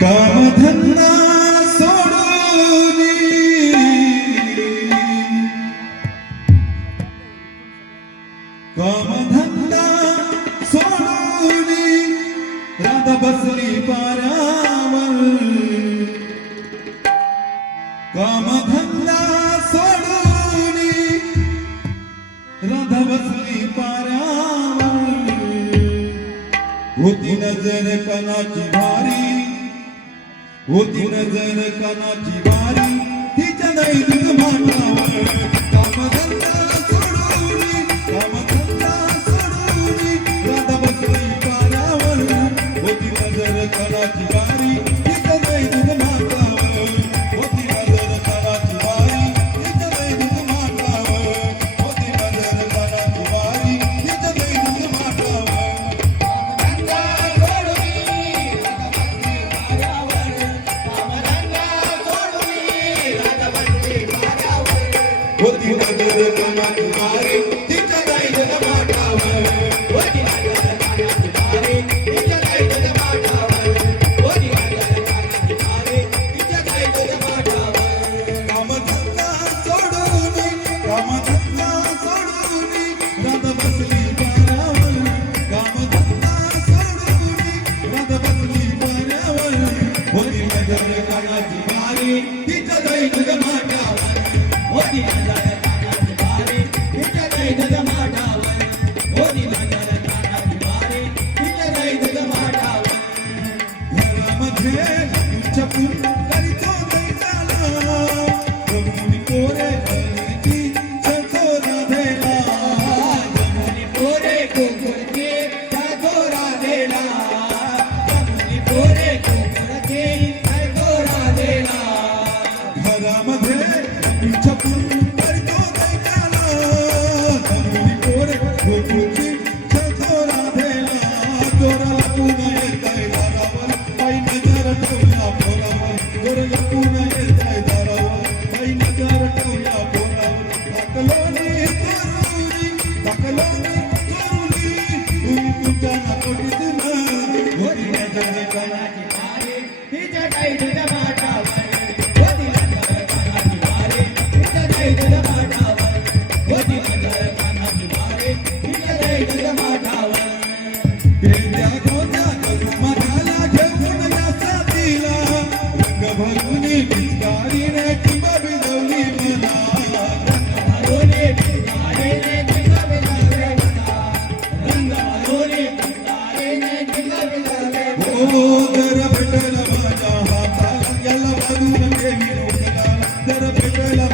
कामधंदा सोडून कामधंदा सोडून राधा बसली पारावर कामधंदा सोडून राधा बसली पारावर होती नजर कणाची भारी होती नजर कणाची बारी तिच्या दैनिक माठावर कामधंदा सोडून राधा बसली पारावर होती नजर कणाची बारी तिच्या दैनिक माठावर होती नजर कणाची बारी तिच्या दैनिक माठावर होती नजर कणाची बारी तिच्या दैनिक माठावर होती नजर कणाची बारी तिच्या दैनिक माठावर होती नजर कणाची बारी तिच्या दैनिक माठावर होती नजर कणाची बारी तिच्या दैनिक माठावर कामधंदा सोडून राधा बसली पारावर कामधंदा सोडून राधा बसली पारावर होती नजर कणाची बारी तिच्या दैनिक माठावर होती नजर कणाची बारी तिच्या दैनिक माठावर होती नजर कणाची बारी तिच्या दैनिक माठावर घरामध्ये छपून करीतो दैताला जमुनी पोरे गलीची छतो राधेला जमुनी पोरे कोकरके छतो राधेला जमुनी पोरे कोकरके छतो राधेला घरामध्ये छपून करतो दैताला जमुनी पोरे कोकरके छतो राधेला दोरा लपून येताय दारावर बाई नजर ठेवला पोरावर दोरा लपून येताय दारावर बाई नजर ठेवला पोरावर टाकलोनी चोरुली तुम्ही तुमच्या नाकोटीत ना होती नजर कणाची बारी तिच्या दैनिक माठावर होती नजर कणाची बारी तिच्या दैनिक माठावर होती नजर कणाची बारी तिच्या दैनिक माठावर गेल्या गोंद्या करून मनाला घेऊन या साथीला रंग भरून पिचकारीने टिंबा भिजवली मला रंग भरून पिचकारीने टिंबा भिजवली मला रंग भरून पिचकारीने टिंबा भिजवली हो जर भेटला माझ्या हाताला याला बाजून घे मी रोखला जर भेटला